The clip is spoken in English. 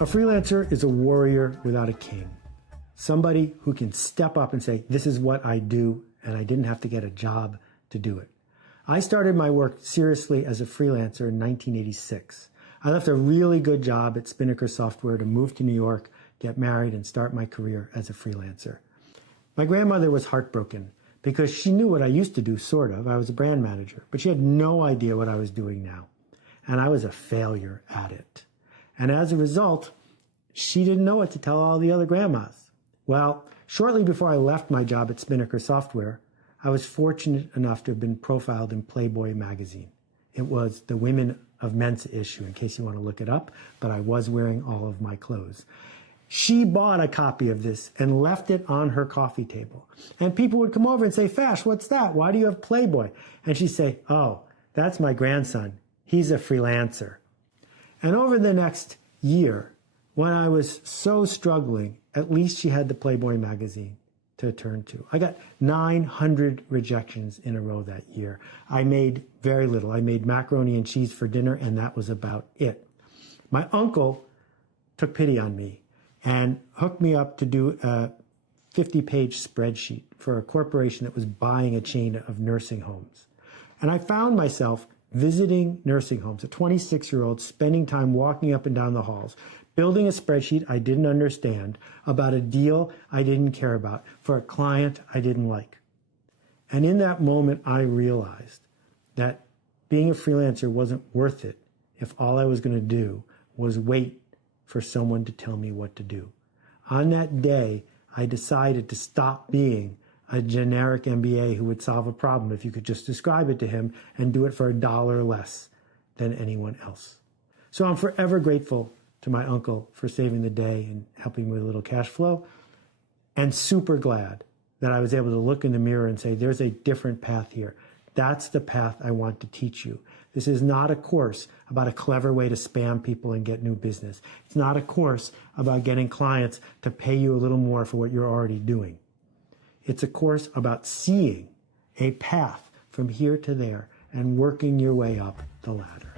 A freelancer is a warrior without a king. Somebody who can step up and say, this is what I do, and I didn't have to get a job to do it. I started my work seriously as a freelancer in 1986. I left a really good job at Spinnaker Software to move to New York, get married, and start my career as a freelancer. My grandmother was heartbroken because she knew what I used to do, sort of. I was a brand manager, but she had no idea what I was doing now. And I was a failure at it. And as a result, she didn't know what to tell all the other grandmas. Well, shortly before I left my job at Spinnaker Software, I was fortunate enough to have been profiled in Playboy magazine. It was the Women of Mensa issue, in case you want to look it up, but I was wearing all of my clothes. She bought a copy of this and left it on her coffee table. And people would come over and say, Fash, what's that? Why do you have Playboy? And she'd say, oh, that's my grandson. He's a freelancer. And over the next year, when I was so struggling, at least she had the Playboy magazine to turn to. I got 900 rejections in a row that year. I made very little. I made macaroni and cheese for dinner, and that was about it. My uncle took pity on me and hooked me up to do a 50-page spreadsheet for a corporation that was buying a chain of nursing homes. And I found myself visiting nursing homes, a 26-year-old spending time walking up and down the halls, building a spreadsheet I didn't understand about a deal I didn't care about for a client I didn't like. And in that moment, I realized that being a freelancer wasn't worth it if all I was going to do was wait for someone to tell me what to do. On that day, I decided to stop being a generic MBA who would solve a problem if you could just describe it to him and do it for $1 less than anyone else. So I'm forever grateful to my uncle for saving the day and helping me with a little cash flow, and super glad that I was able to look in the mirror and say, there's a different path here. That's the path I want to teach you. This is not a course about a clever way to spam people and get new business. It's not a course about getting clients to pay you a little more for what you're already doing. It's a course about seeing a path from here to there and working your way up the ladder.